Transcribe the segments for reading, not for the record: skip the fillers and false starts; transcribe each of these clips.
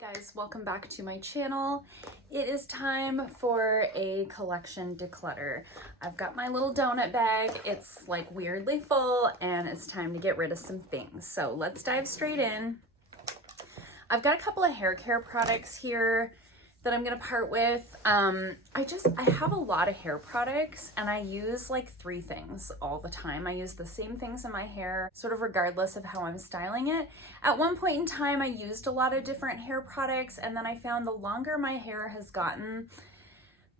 Hi guys, welcome back to my channel. It is time for a collection declutter. I've got my little donut bag. It's like weirdly full and it's time to get rid of some things. So let's dive straight in. I've got a couple of hair care products here that I'm gonna part with. I have a lot of hair products and I use like 3 things all the time. I use the same things in my hair, sort of regardless of how I'm styling it. At one point in time, I used a lot of different hair products, and then I found the longer my hair has gotten,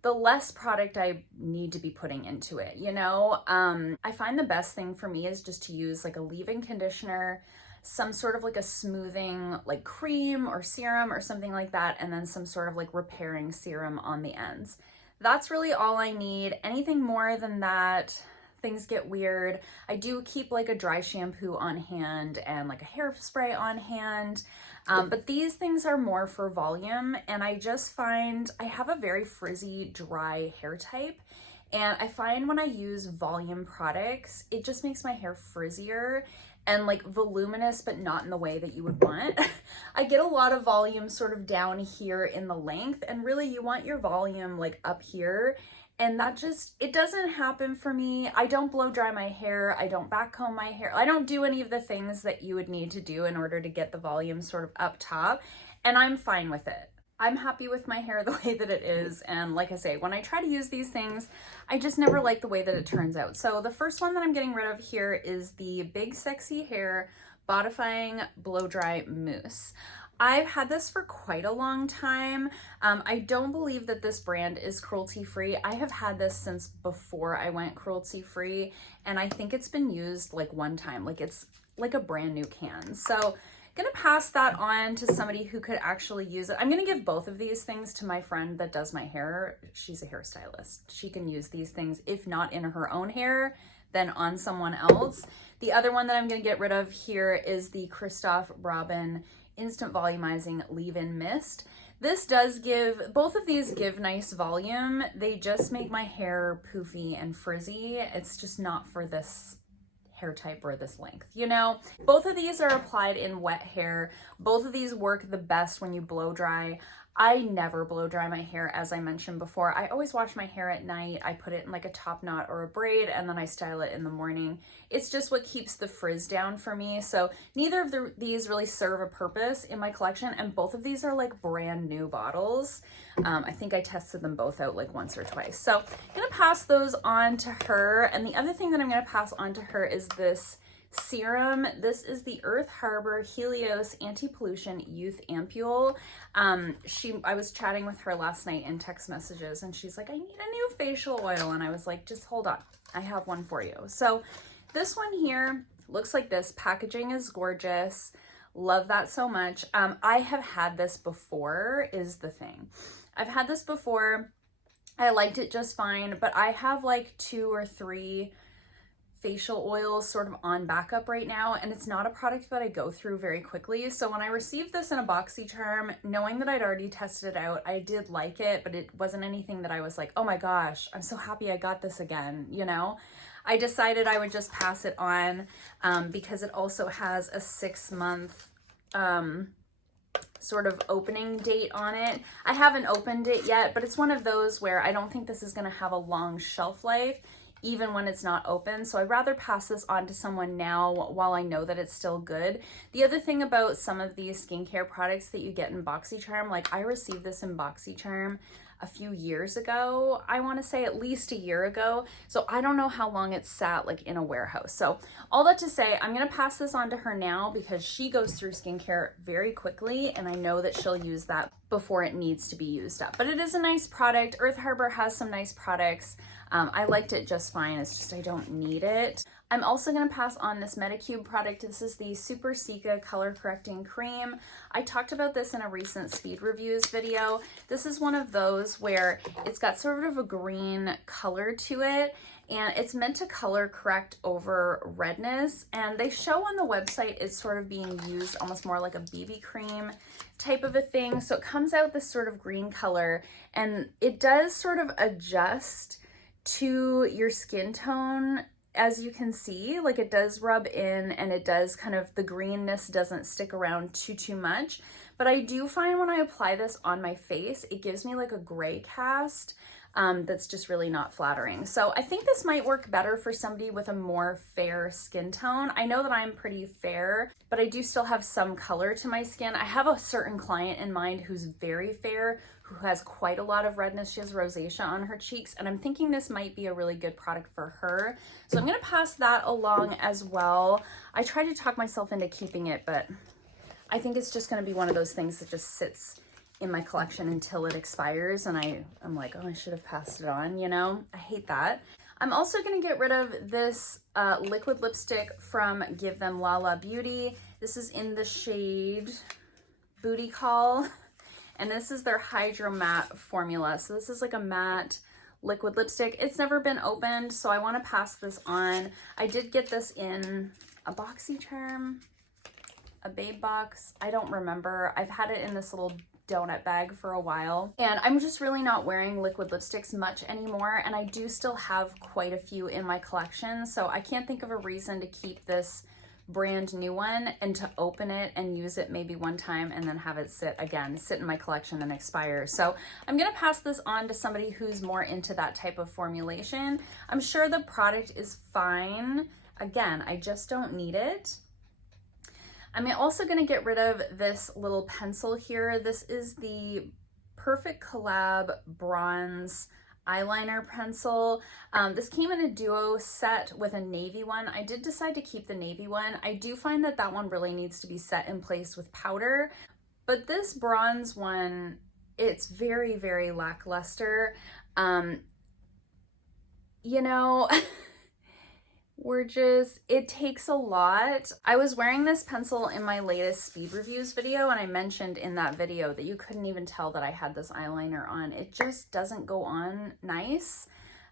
the less product I need to be putting into it, you know? I find the best thing for me is just to use like a leave-in conditioner, some sort of like a smoothing like cream or serum or something like that, and then some sort of like repairing serum on the ends. That's really all I need. Anything more than that, things get weird. I do keep like a dry shampoo on hand and like a hairspray on hand, but these things are more for volume, and I just find I have a very frizzy, dry hair type. And I find when I use volume products, it just makes my hair frizzier and like voluminous, but not in the way that you would want. I get a lot of volume sort of down here in the length, and really you want your volume like up here. And that just, it doesn't happen for me. I don't blow dry my hair. I don't back comb my hair. I don't do any of the things that you would need to do in order to get the volume sort of up top. And I'm fine with it. I'm happy with my hair the way that it is, and like I say, when I try to use these things, I just never like the way that it turns out. So the first one that I'm getting rid of here is the Big Sexy Hair Bodifying Blow Dry Mousse. I've had this for quite a long time. I don't believe that this brand is cruelty-free. I have had this since before I went cruelty-free, and I think it's been used like one time, like it's like a brand new can. So gonna pass that on to somebody who could actually use it. I'm gonna give both of these things to my friend that does my hair. She's a hairstylist. She can use these things, if not in her own hair, then on someone else. The other one that I'm gonna get rid of here is the Christophe Robin Instant Volumizing Leave-In Mist. This does give, both of these give nice volume. They just make my hair poofy and frizzy. It's just not for this hair type or this length, you know? Both of these are applied in wet hair. Both of these work the best when you blow dry. I never blow dry my hair, as I mentioned before. I always wash my hair at night. I put it in like a top knot or a braid, and then I style it in the morning. It's just what keeps the frizz down for me. So neither of these really serve a purpose in my collection, and both of these are like brand new bottles. I think I tested them both out like once or twice. So I'm gonna pass those on to her. And the other thing that I'm gonna pass on to her is this serum. This is the Earth Harbor Helios Anti-Pollution Youth Ampule. I was chatting with her last night in text messages, and she's like, I need a new facial oil. And I was like, just hold on, I have one for you. So this one here looks like this. Packaging is gorgeous. Love that so much. I have had this before is the thing. I've had this before. I liked it just fine, but I have like 2 or 3 facial oils sort of on backup right now, and it's not a product that I go through very quickly. So when I received this in a BoxyCharm, knowing that I'd already tested it out, I did like it, but it wasn't anything that I was like, oh my gosh, I'm so happy I got this again, you know? I decided I would just pass it on because it also has a 6-month sort of opening date on it. I haven't opened it yet, but it's one of those where I don't think this is going to have a long shelf life even when it's not open. So I'd rather pass this on to someone now while I know that it's still good. The other thing about some of these skincare products that you get in BoxyCharm, like I received this in BoxyCharm a few years ago. I want to say at least a year ago. So I don't know how long it's sat like in a warehouse. So all that to say, I'm going to pass this on to her now because she goes through skincare very quickly, and I know that she'll use that before it needs to be used up. But it is a nice product. Earth Harbor has some nice products. I liked it just fine. It's just I don't need it. I'm also going to pass on this Medicube product. This is the Super Cica Color Correcting Cream. I talked about this in a recent speed reviews video. This is one of those where it's got sort of a green color to it, and it's meant to color correct over redness. And they show on the website it's sort of being used almost more like a BB cream type of a thing. So it comes out this sort of green color, and it does sort of adjust to your skin tone as you can see, like it does rub in, and it does kind of, the greenness doesn't stick around too much. But I do find when I apply this on my face, it gives me like a gray cast that's just really not flattering. So I think this might work better for somebody with a more fair skin tone. I know that I'm pretty fair, but I do still have some color to my skin. I have a certain client in mind who's very fair, who has quite a lot of redness. She has rosacea on her cheeks, and I'm thinking this might be a really good product for her. So I'm gonna pass that along as well. I tried to talk myself into keeping it, but I think it's just gonna be one of those things that just sits in my collection until it expires, and I'm like, oh, I should have passed it on, you know? I hate that. I'm also gonna get rid of this liquid lipstick from Give Them LaLa Beauty. This is in the shade Booty Call, and this is their Hydro Matte formula. So this is like a matte liquid lipstick. It's never been opened, so I wanna pass this on. I did get this in a BoxyCharm, a Babe box, I don't remember. I've had it in this little donut bag for a while, and I'm just really not wearing liquid lipsticks much anymore, and I do still have quite a few in my collection, so I can't think of a reason to keep this brand new one and to open it and use it maybe one time and then have it sit in my collection and expire. So I'm gonna pass this on to somebody who's more into that type of formulation. I'm sure the product is fine. Again, I just don't need it. I'm also gonna get rid of this little pencil here. This is the Perfect Collab Bronze eyeliner pencil. This came in a duo set with a navy one. I did decide to keep the navy one. I do find that that one really needs to be set in place with powder, but this bronze one, it's very, very lackluster. You know, it takes a lot. I was wearing this pencil in my latest speed reviews video, and I mentioned in that video that you couldn't even tell that I had this eyeliner on. It just doesn't go on nice.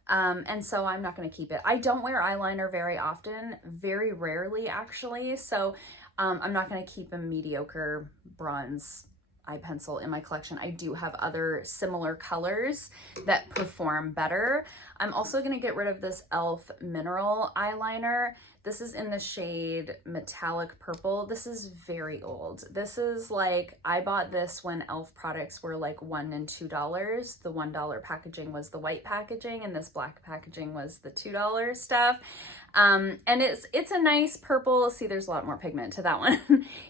And so I'm not going to keep it. I don't wear eyeliner very often, very rarely actually. So I'm not going to keep a mediocre bronze eye pencil in my collection. I do have other similar colors that perform better. I'm also going to get rid of this e.l.f. mineral eyeliner. This is in the shade Metallic Purple. This is very old. This is like, I bought this when e.l.f. products were like $1 and $2. The $1 packaging was the white packaging, and this black packaging was the $2 stuff. And it's a nice purple. See, there's a lot more pigment to that one.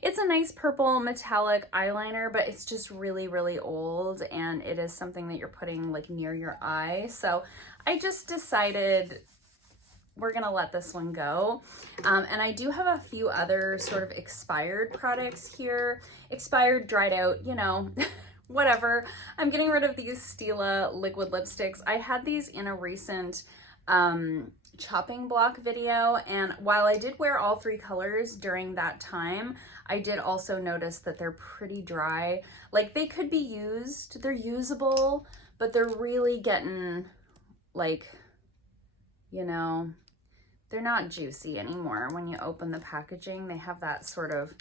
It's a nice purple metallic eyeliner, but it's just really, really old, and it is something that you're putting like near your eye. So I just decided we're gonna let this one go. And I do have a few other sort of expired products here. Expired, dried out, you know, whatever. I'm getting rid of these Stila liquid lipsticks. I had these in a recent chopping block video, and while I did wear all three colors during that time, I did also notice that they're pretty dry. Like, they could be used, they're usable, but they're really getting like, you know, they're not juicy anymore. When you open the packaging, they have that sort of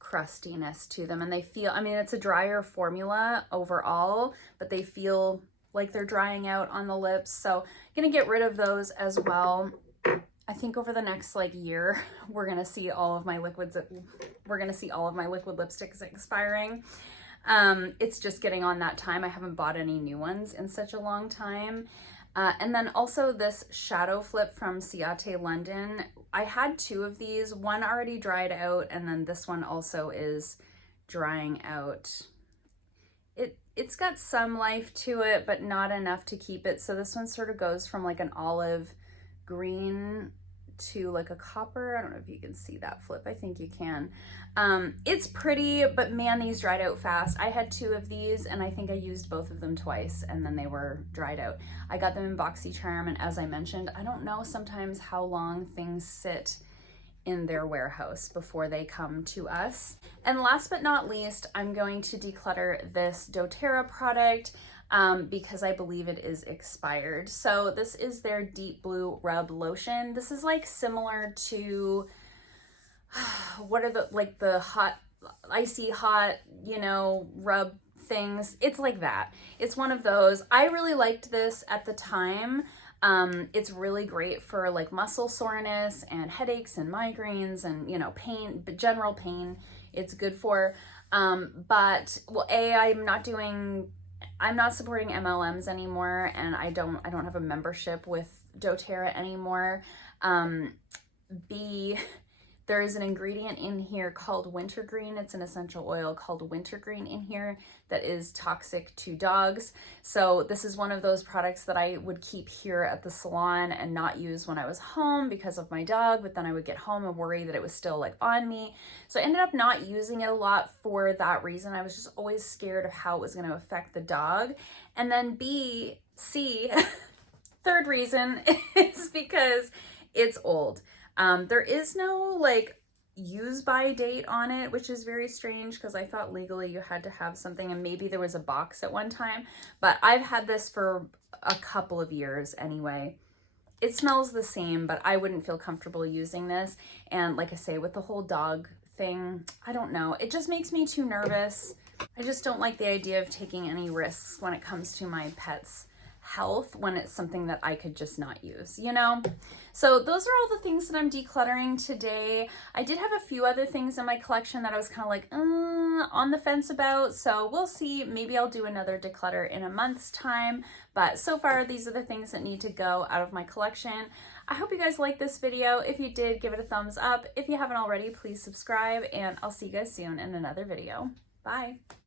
crustiness to them, and they feel, I mean, it's a drier formula overall, but they feel like they're drying out on the lips. So I'm gonna get rid of those as well. I think over the next like year, we're gonna see all of my liquids, we're gonna see all of my liquid lipsticks expiring. It's just getting on that time. I haven't bought any new ones in such a long time. And then also this Shadow Flip from Ciate London. I had two of these, one already dried out, and then this one also is drying out. It's got some life to it, but not enough to keep it. So this one sort of goes from like an olive green to like a copper. I don't know if you can see that flip. I think you can. It's pretty, but man, these dried out fast. I had two of these, and I think I used both of them twice, and then they were dried out. I got them in BoxyCharm, and as I mentioned, I don't know sometimes how long things sit in their warehouse before they come to us. And last but not least, I'm going to declutter this Doterra product because I believe it is expired. So this is their Deep Blue Rub Lotion. This is like similar to, what are the, like the hot, icy hot, you know, rub things. It's like that. It's one of those. I really liked this at the time. It's really great for like muscle soreness and headaches and migraines and, you know, pain, general pain. It's good for, but well, I'm not supporting MLMs anymore, and I don't have a membership with Doterra anymore. B, there is an ingredient in here called wintergreen. It's an essential oil called wintergreen in here that is toxic to dogs. So this is one of those products that I would keep here at the salon and not use when I was home because of my dog, but then I would get home and worry that it was still like on me. So I ended up not using it a lot for that reason. I was just always scared of how it was going to affect the dog. And then C, third reason is because it's old. There is no like use by date on it, which is very strange because I thought legally you had to have something, and maybe there was a box at one time, but I've had this for a couple of years anyway. It smells the same, but I wouldn't feel comfortable using this. And like I say, with the whole dog thing, I don't know. It just makes me too nervous. I just don't like the idea of taking any risks when it comes to my pet's health when it's something that I could just not use, you know? So those are all the things that I'm decluttering today. I did have a few other things in my collection that I was kind of like on the fence about, so we'll see. Maybe I'll do another declutter in a month's time, but so far these are the things that need to go out of my collection. I hope you guys liked this video. If you did, give it a thumbs up. If you haven't already, please subscribe, and I'll see you guys soon in another video. Bye.